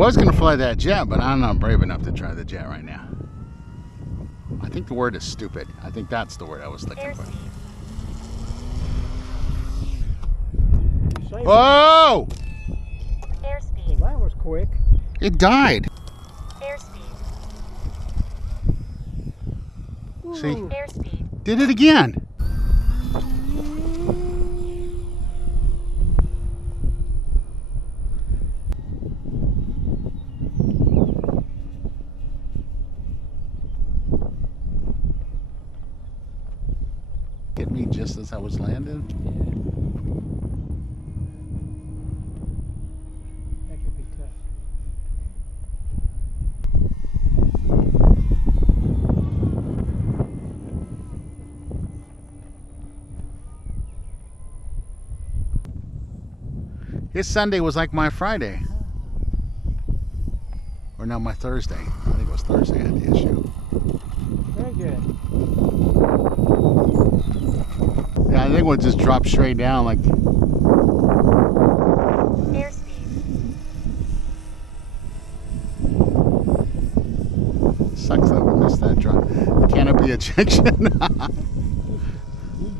was going to fly that jet, but I'm not brave enough to try the jet right now. I think the word is stupid. I think that's the word I was looking for. Whoa! Airspeed. Well, that was quick. It died. Airspeed. See? Airspeed. Did it again. Hit me just as I was landing. That could be tough. His Sunday was like my Friday. Or no, my Thursday. I think it was Thursday I had the issue. Very good. Yeah, I think we'll just drop straight down like... Airspeed. Sucks that we missed that drop. Canopy ejection. You can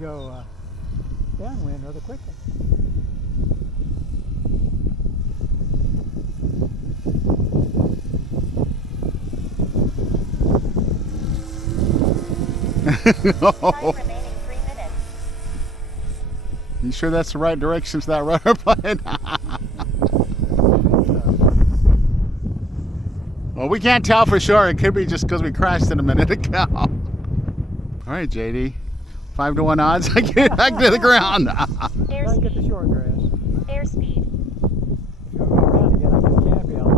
go downwind rather quickly. No. Time remaining 3 minutes. You sure that's the right direction to that rudder plane? Well, we can't tell for sure. It could be just because we crashed it a minute ago. All right, JD. 5-to-1 odds. I get back to the ground. Try to get the short grass. Airspeed. If you go around again, I'll get the canopy out.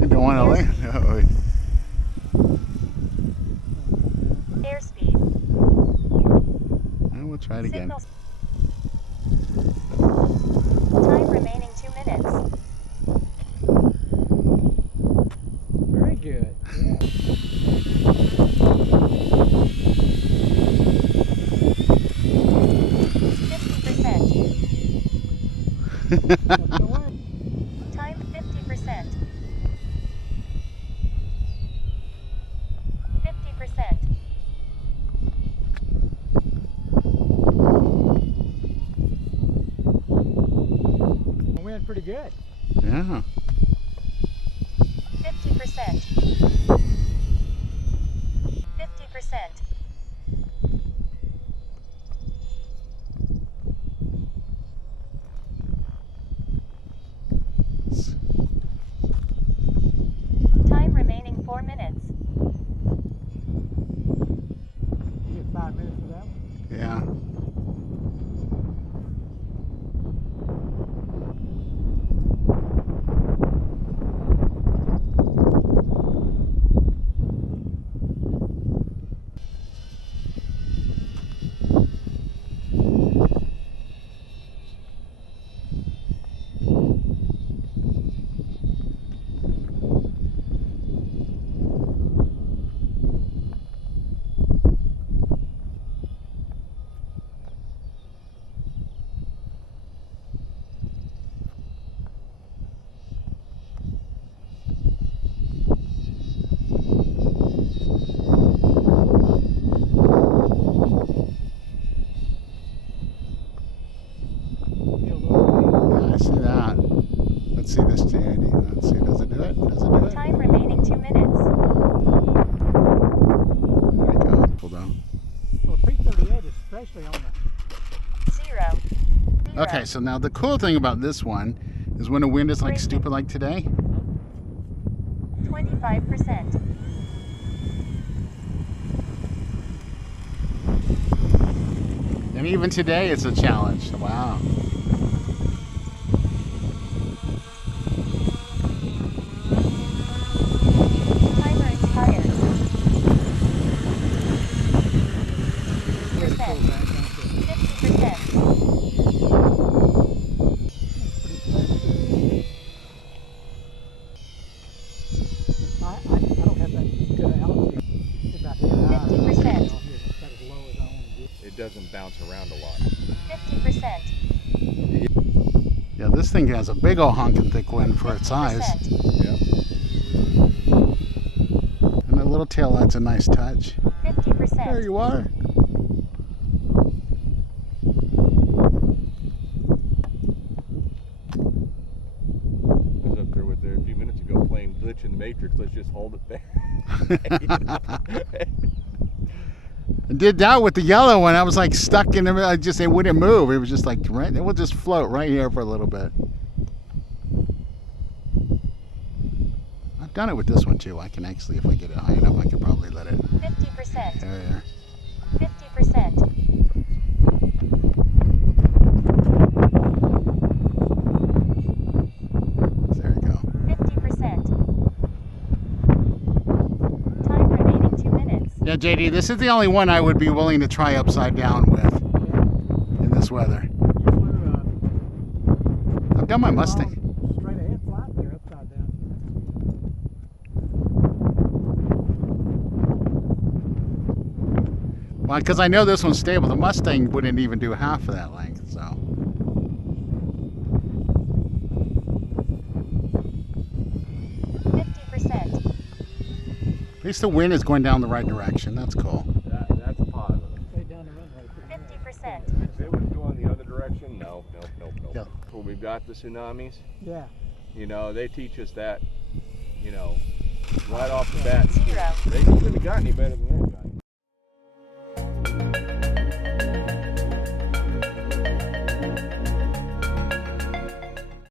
You don't want to land. Airspeed. We'll try it again. Signals. Time remaining 2 minutes. Very good. Yeah. Time 50%. 50%. Wind pretty good. Yeah. 50%. 50%. Time remaining 4 minutes. You get 5 minutes for that one. Yeah. I see that. Let's see this, JD. Let's see. Does it do it? Does it do it? Time remaining 2 minutes. There we go. Hold on. Well, 338 is especially on the 0. Okay, so now the cool thing about this one is when the wind is like stupid like today. 25%. And even today it's a challenge. Wow. Timer expired. 50%. 50%. I don't have that good altitude. It's about here. 50%. About as low as I want to get. It doesn't bounce around a lot. 50%. Yeah, this thing has a big old honking thick wind for its size. 50%. Yeah. And the little tail light's a nice touch. 50%. There you are. I was up there with there a few minutes ago playing Glitch in the Matrix. Let's just hold it there. I did that with the yellow one. I was like stuck in the, it wouldn't move. It was just like, right, it would just float right here for a little bit. I've done it with this one too. I can actually, if I get it high enough, I could probably let it. 50%. There. 50%. There you go. 50%. Time remaining 2 minutes. Yeah, JD, this is the only one I would be willing to try upside down with in this weather. You flew I've done my Mustang. straight ahead flat there, upside down. Well, because I know this one's stable. The Mustang wouldn't even do half of that length, so. 50%. At least the wind is going down the right direction. That's cool. That's a positive. Straight down the runway. 50%. If it was going the other direction, no. Yeah. When we've got the tsunamis, Yeah. you know, they teach us that, you know, right off the bat. 0. They couldn't have got any better than that.